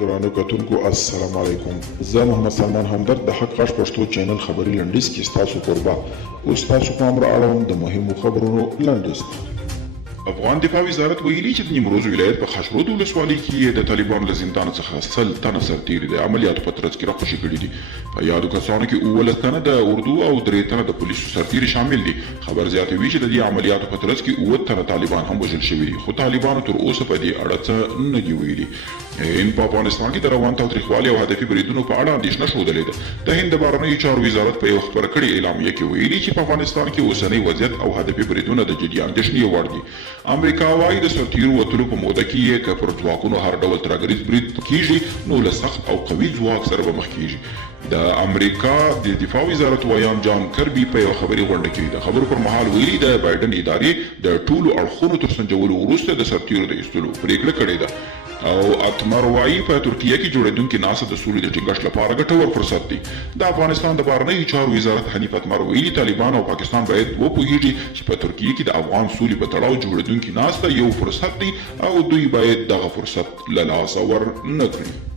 درانه کتونکو السلام علیکم. زه محمد سلمان همدرد د حق غږ پښتو چینل خبري لنډیز کې ستاسو کوربه اوس تاسو پام را اړوم د مهمو خبرونو لنډیز. افغان دفاع وزارت ویلي چې د نیمروز ولایت په خاشرود ولسوالۍ کې د طالبانو له زندان څخه 100 تنه سرتیري د عملیاتو په ترڅ کې راخوشي کړي دي. په یادو کسانو کې 19 تنه د اردو او 3 تنه د پولیسو سرتیري شامل دي. خبر زیاتوي چې د دې عملیاتو په ترڅ کې 9 تنه طالبان هم وژل شوي دي، خو طالبانو تر اوسه په دې اړه څه نه دي ویلي. هند په افغانستان کې د روان تاوتریخوالي او هدفي بریدونو په اړه اندېښنه ښودلې ده. د هند د بهرنیو چارو وزارت په یو خبره کړې اعلامیه کې ویلي چې په افغانستان کې اوسنی وضعیت او هدفي بریدونه د جدي اندېښنې وړ دي. امریکا وايي د سرتیرو وتلو په موده کې یې که پر ځواکونو هر ډول ترهګریز برید کیږي نو له سخت او قوي ځواک سره به مخ کیږي. د امریکا د دفاع وزارت ویان جان کربي په یو خبري غونډه کې د خبرو پر مهال ویلي د بایدن ادارې د ټولو اړخونو تر سنجولو وروسته د سرتیرو د ایستلو پریکړه کړې ده. او اتمر وايي په ترکیه کې جوړېدونکې ناسته د سولې د ټینګښت لپاره ګټور فرصت دی. د افغانستان د بهرنیو چارو وزارت حنیف اتمر ویلي طالبان او پاکستان باید وپوهیږي چې په ترکیه کې د افغان سولې په تړاو جوړېدونکې ناسته یو فرصت دی او دوی باید دغه فرصت له لاسه ور نه کړي.